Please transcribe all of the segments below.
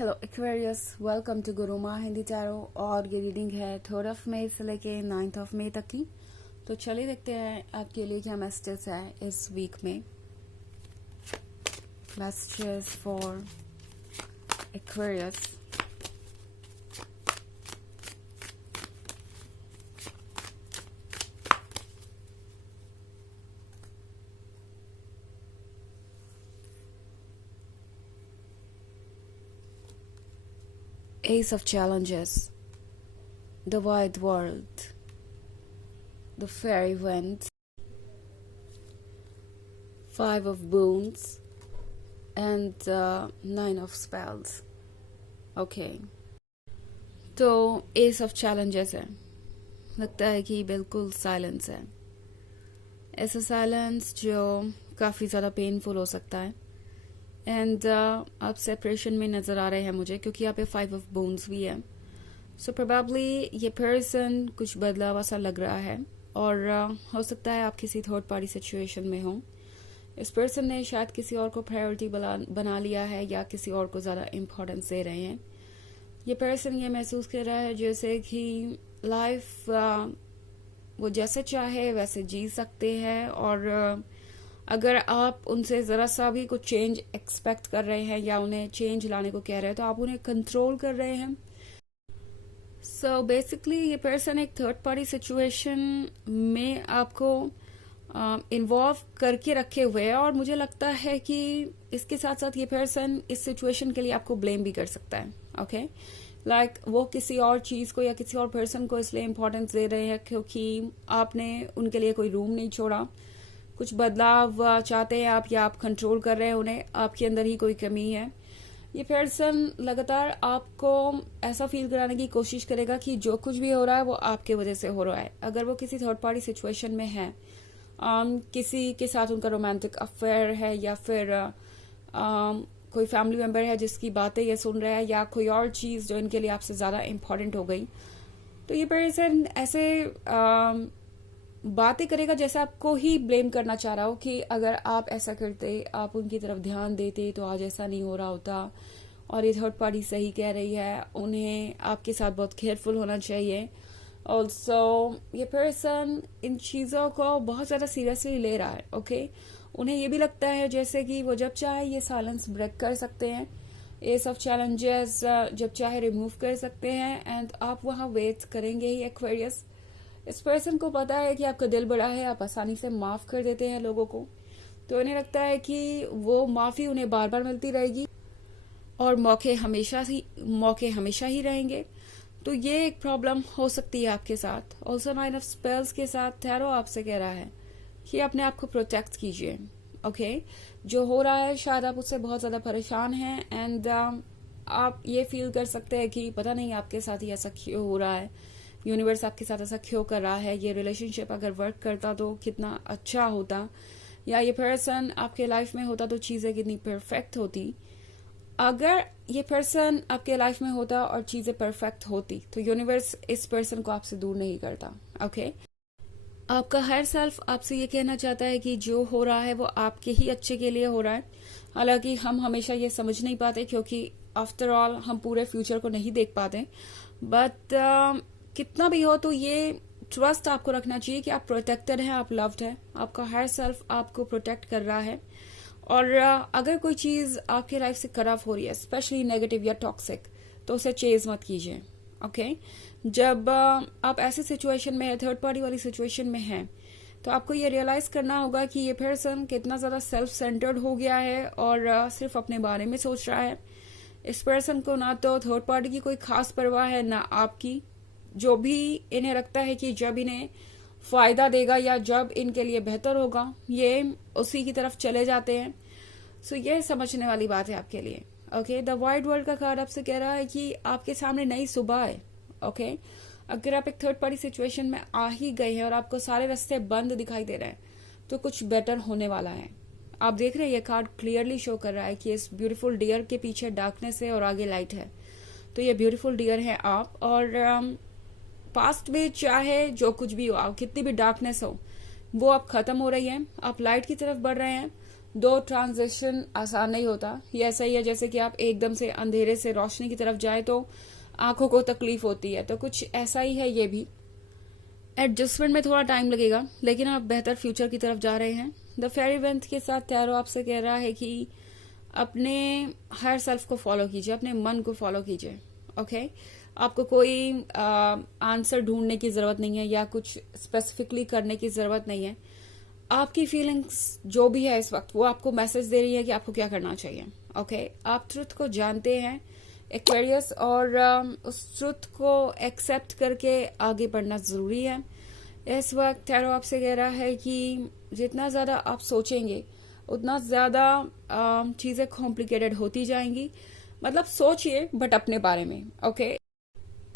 Hello Aquarius, welcome to Guruma Hindi tarot. और ये reading है 3 मई से लेके 9 मई तक की। तो चलिए देखते हैं आपके लिए क्या मैसेजेस है इस वीक में। Messages for Aquarius. Ace of Challenges, the Wide World, the Fairy Wind, Five of Boons, and 9 of Spells. Okay. तो Ace of Challenges है, लगता है कि बिल्कुल साइलेंस है। ऐसा साइलेंस जो काफ़ी ज़्यादा पेनफुल हो सकता है। एंड आप सेपरेशन में नज़र आ रहे हैं मुझे, क्योंकि यहाँ पे 5 ऑफ बोन्स भी है। सो प्रोबेबली ये पर्सन कुछ बदला हुआ सा लग रहा है, और हो सकता है आप किसी थर्ड पार्टी सिचुएशन में हो। इस पर्सन ने शायद किसी और को प्रायोरिटी बना लिया है, या किसी और को ज़्यादा इम्पोर्टेंस दे रहे हैं। ये पर्सन ये महसूस कर रहा है जैसे कि लाइफ वो जैसे चाहे वैसे जी सकते हैं, और अगर आप उनसे ज़रा सा भी कुछ चेंज एक्सपेक्ट कर रहे हैं या उन्हें चेंज लाने को कह रहे हैं, तो आप उन्हें कंट्रोल कर रहे हैं। सो बेसिकली ये पर्सन एक थर्ड पार्टी सिचुएशन में आपको इन्वॉल्व करके रखे हुए है, और मुझे लगता है कि इसके साथ साथ ये पर्सन इस सिचुएशन के लिए आपको ब्लेम भी कर सकता है। ओके, लाइक वो किसी और चीज़ को या किसी और पर्सन को इसलिए इम्पोर्टेंस दे रहे हैं क्योंकि आपने उनके लिए कोई रूम नहीं छोड़ा। कुछ बदलाव चाहते हैं आप, या आप कंट्रोल कर रहे हैं उन्हें, आपके अंदर ही कोई कमी है। ये पर्सन लगातार आपको ऐसा फील कराने की कोशिश करेगा कि जो कुछ भी हो रहा है वो आपके वजह से हो रहा है। अगर वो किसी थर्ड पार्टी सिचुएशन में है, किसी के साथ उनका रोमांटिक अफेयर है, या फिर कोई फैमिली मेम्बर है जिसकी बातें ये सुन रहा है, या कोई और चीज़ जो इनके लिए आपसे ज़्यादा इम्पोर्टेंट हो गई, तो ये पर्सन ऐसे बातें करेगा जैसे आपको ही ब्लेम करना चाह रहा हो कि अगर आप ऐसा करते, आप उनकी तरफ ध्यान देते, तो आज ऐसा नहीं हो रहा होता। और ये थर्ड पार्टी सही कह रही है, उन्हें आपके साथ बहुत केयरफुल होना चाहिए। ऑल्सो ये पर्सन इन चीज़ों को बहुत ज़्यादा सीरियसली ले रहा है। ओके, उन्हें ये भी लगता है जैसे कि वो जब चाहे ये साइलेंस ब्रेक कर सकते हैं, एस ऑफ चैलेंजेस जब चाहे रिमूव कर सकते हैं, एंड आप वहाँ वेट करेंगे ही एक्वेरियस। इस पर्सन को पता है कि आपका दिल बड़ा है, आप आसानी से माफ़ कर देते हैं लोगों को, तो उन्हें लगता है कि वो माफ़ी उन्हें बार बार मिलती रहेगी, और मौके हमेशा ही रहेंगे। तो ये एक प्रॉब्लम हो सकती है आपके साथ। ऑल्सो 9 ऑफ स्पेल्स के साथ टैरो आपसे कह रहा है कि अपने आप को प्रोटेक्ट कीजिए। ओके, जो हो रहा है शायद आप उससे बहुत ज़्यादा परेशान हैं, एंड आप ये फील कर सकते हैं कि पता नहीं आपके साथ ही ऐसा क्यों हो रहा है, यूनिवर्स आपके साथ ऐसा क्यों कर रहा है। ये रिलेशनशिप अगर वर्क करता तो कितना अच्छा होता, या ये पर्सन आपके लाइफ में होता तो चीज़ें कितनी परफेक्ट होती। अगर ये पर्सन आपके लाइफ में होता और चीज़ें परफेक्ट होती, तो यूनिवर्स इस पर्सन को आपसे दूर नहीं करता। ओके, आपका हायर सेल्फ आपसे ये कहना चाहता है कि जो हो रहा है वो आपके ही अच्छे के लिए हो रहा है। हालांकि हम हमेशा ये समझ नहीं पाते, क्योंकि आफ्टर ऑल हम पूरे फ्यूचर को नहीं देख पाते, बट कितना भी हो तो ये ट्रस्ट आपको रखना चाहिए कि आप प्रोटेक्टेड हैं, आप लव्ड हैं, आपका हायर सेल्फ आपको प्रोटेक्ट कर रहा है। और अगर कोई चीज़ आपके लाइफ से खराब हो रही है, स्पेशली नेगेटिव या टॉक्सिक, तो उसे चेज मत कीजिए। ओके, जब आप ऐसी सिचुएशन में है, थर्ड पार्टी वाली सिचुएशन में हैं, तो आपको ये रियलाइज करना होगा कि ये पर्सन कितना ज़्यादा सेल्फ सेंटर्ड हो गया है, और सिर्फ अपने बारे में सोच रहा है। इस पर्सन को ना तो थर्ड पार्टी की कोई खास परवाह है, ना आपकी। जो भी इन्हें लगता है कि जब इन्हें फायदा देगा या जब इनके लिए बेहतर होगा, ये उसी की तरफ चले जाते हैं। सो ये समझने वाली बात है आपके लिए। ओके, द वाइड वर्ल्ड का कार्ड आपसे कह रहा है कि आपके सामने नई सुबह है। ओके, अगर आप एक थर्ड पार्टी सिचुएशन में आ ही गए हैं और आपको सारे रास्ते बंद दिखाई दे रहे हैं, तो कुछ बेटर होने वाला है। आप देख रहे हैं ये कार्ड क्लियरली शो कर रहा है कि इस ब्यूटीफुल डियर के पीछे डार्कनेस है और आगे लाइट है। तो ये ब्यूटीफुल डियर है आप, और पास्ट में चाहे जो कुछ भी हो, कितनी भी डार्कनेस हो, वो अब खत्म हो रही है, आप लाइट की तरफ बढ़ रहे हैं। दो ट्रांजिशन आसान नहीं होता। ये ऐसा ही है जैसे कि आप एकदम से अंधेरे से रोशनी की तरफ जाए तो आंखों को तकलीफ होती है, तो कुछ ऐसा ही है ये भी। एडजस्टमेंट में थोड़ा टाइम लगेगा, लेकिन आप बेहतर फ्यूचर की तरफ जा रहे हैं। द फेयरी वेंथ के साथ टैरो आपसे कह रहा है कि अपने हर सेल्फ को फॉलो कीजिए, अपने मन को फॉलो कीजिए। ओके, आपको कोई आंसर ढूंढने की जरूरत नहीं है या कुछ स्पेसिफिकली करने की जरूरत नहीं है। आपकी फीलिंग्स जो भी है इस वक्त वो आपको मैसेज दे रही है कि आपको क्या करना चाहिए। ओके, आप ट्रुथ को जानते हैं एक्वेरियस, और उस ट्रुथ को एक्सेप्ट करके आगे बढ़ना जरूरी है। इस वक्त टैरो आपसे कह रहा है कि जितना ज्यादा आप सोचेंगे उतना ज्यादा चीजें कॉम्प्लिकेटेड होती जाएंगी। मतलब सोचिए बट अपने बारे में। ओके,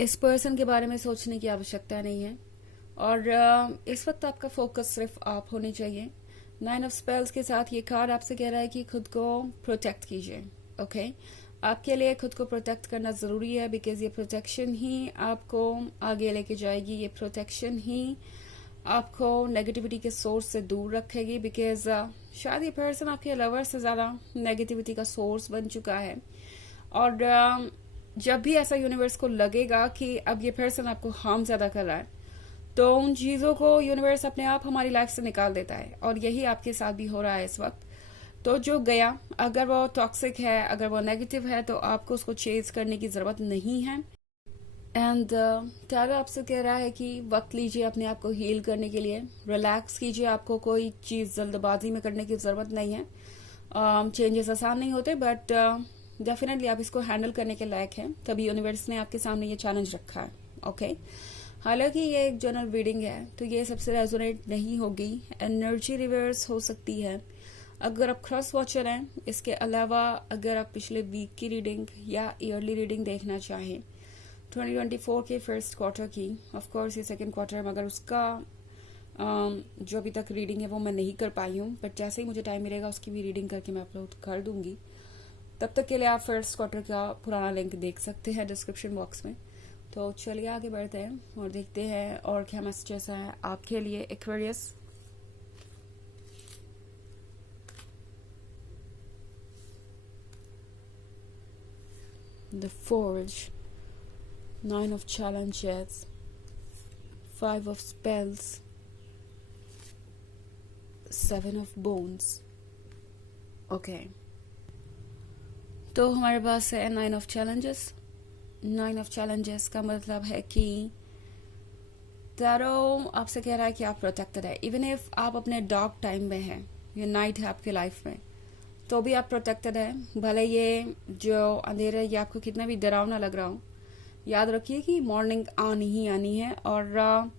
इस पर्सन के बारे में सोचने की आवश्यकता नहीं है, और इस वक्त आपका फोकस सिर्फ आप होने चाहिए। 9 ऑफ स्पेल्स के साथ ये कार्ड आपसे कह रहा है कि खुद को प्रोटेक्ट कीजिए। ओके, आपके लिए खुद को प्रोटेक्ट करना जरूरी है, बिकॉज ये प्रोटेक्शन ही आपको आगे लेके जाएगी। ये प्रोटेक्शन ही आपको नेगेटिविटी के सोर्स से दूर रखेगी, बिकॉज शायद ये पर्सन आपके लवर से ज्यादा नेगेटिविटी का सोर्स बन चुका है। और जब भी ऐसा यूनिवर्स को लगेगा कि अब ये पर्सन आपको हार्म ज्यादा कर रहा है, तो उन चीजों को यूनिवर्स अपने आप हमारी लाइफ से निकाल देता है, और यही आपके साथ भी हो रहा है इस वक्त। तो जो गया, अगर वो टॉक्सिक है, अगर वो नेगेटिव है, तो आपको उसको चेंज करने की जरूरत नहीं है। एंड टैरो आपसे कह रहा है कि वक्त लीजिए अपने आप को हील करने के लिए, रिलैक्स कीजिए। आपको कोई चीज जल्दबाजी में करने की जरूरत नहीं है। चेंजेस आसान नहीं होते, बट डेफिनेटली आप इसको हैंडल करने के लायक हैं, तभी यूनिवर्स ने आपके सामने ये चैलेंज रखा है। ओके, हालांकि ये एक जनरल रीडिंग है, तो ये सबसे रेजोनेट नहीं होगी। एनर्जी रिवर्स हो सकती है अगर आप क्रॉस वॉचर हैं। इसके अलावा अगर आप पिछले वीक की रीडिंग या ईयरली रीडिंग देखना चाहें 2024 के फर्स्ट क्वार्टर की, ऑफ कोर्स ये सेकंड क्वार्टर है, मगर उसका जो अभी तक रीडिंग है वो मैं नहीं कर पाई हूँ, बट जैसे ही मुझे टाइम मिलेगा उसकी भी रीडिंग करके मैं अपलोड कर दूंगी। तब तक के लिए आप फर्स्ट क्वार्टर का पुराना लिंक देख सकते हैं डिस्क्रिप्शन बॉक्स में। तो चलिए आगे बढ़ते हैं और देखते हैं और क्या मैसेजेस है आपके लिए Aquarius. The Forge, 9 of Challenges, 5 of Spells, 7 of Bones. Okay, तो हमारे पास है 9 of Challenges। 9 of Challenges का मतलब है कि टैरो आपसे कह रहा है कि आप प्रोटेक्टेड है। इवन इफ आप अपने डार्क टाइम में हैं, ये नाइट है आपकी लाइफ में, तो भी आप प्रोटेक्टेड है। भले ये जो अंधेरा ये आपको कितना भी डरावना लग रहा हो, याद रखिए कि मॉर्निंग आनी ही आनी है, और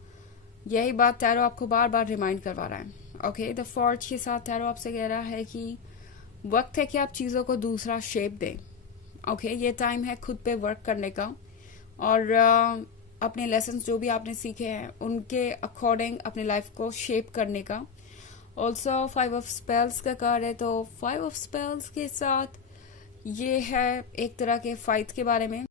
यही बात टैरो आपको बार बार रिमाइंड करवा रहा है। ओके, द फॉर्ज के साथ टैरो आपसे कह रहा है कि वक्त है कि आप चीजों को दूसरा शेप दें। ओके, ये टाइम है खुद पे वर्क करने का, और अपने लेसन्स जो भी आपने सीखे हैं उनके अकॉर्डिंग अपनी लाइफ को शेप करने का। ऑल्सो 5 ऑफ स्पेल्स का कार्ड है, तो 5 ऑफ स्पेल्स के साथ ये है एक तरह के फाइट के बारे में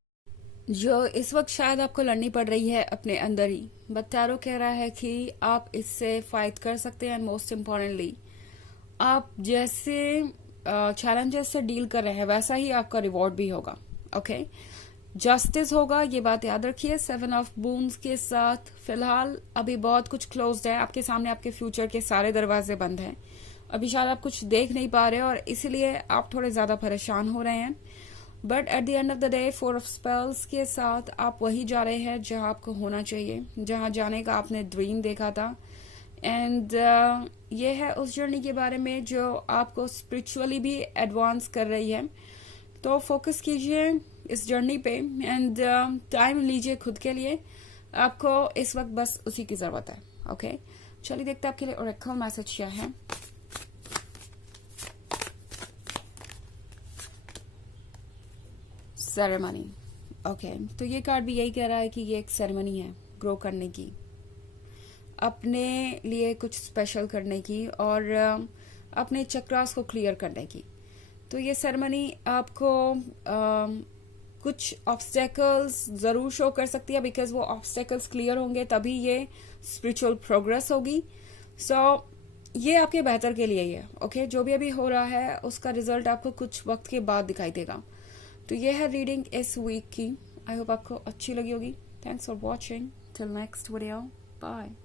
जो इस वक्त शायद आपको लड़नी पड़ रही है अपने अंदर ही, बट टैरो कह रहा है कि आप इससे फाइट कर सकते हैं। एंड मोस्ट इम्पॉर्टेंटली आप जैसे चैलेंजेस से डील कर रहे हैं वैसा ही आपका रिवॉर्ड भी होगा। ओके, जस्टिस होगा, ये बात याद रखिए। 7 ऑफ बून्स के साथ फिलहाल अभी बहुत कुछ क्लोज्ड है आपके सामने, आपके फ्यूचर के सारे दरवाजे बंद हैं। अभी शायद आप कुछ देख नहीं पा रहे और इसीलिए आप थोड़े ज्यादा परेशान हो रहे हैं, but at the end of the day 4 of spells के साथ आप वही जा रहे हैं जहां आपको होना चाहिए, जहां जाने का आपने ड्रीम देखा था। एंड ये है उस जर्नी के बारे में जो आपको स्पिरिचुअली भी एडवांस कर रही है। तो फोकस कीजिए इस जर्नी पे, एंड टाइम लीजिए खुद के लिए। आपको इस वक्त बस उसी की जरूरत है। ओके, चलिए देखते हैं आपके लिए ओरेकल मैसेज क्या है। सेरेमनी। ओके, तो ये कार्ड भी यही कह रहा है कि ये एक सेरेमनी है ग्रो करने की, अपने लिए कुछ स्पेशल करने की, और अपने चक्रास को क्लियर करने की। तो ये सेरेमनी आपको कुछ ऑब्स्टेकल्स जरूर शो कर सकती है, बिकॉज वो ऑब्स्टेकल्स क्लियर होंगे तभी ये स्पिरिचुअल प्रोग्रेस होगी। सो ये आपके बेहतर के लिए ही है। ओके, जो भी अभी हो रहा है उसका रिजल्ट आपको कुछ वक्त के बाद दिखाई देगा। तो ये है रीडिंग इस वीक की। आई होप आपको अच्छी लगी होगी। Thanks for watching. Till next video, bye.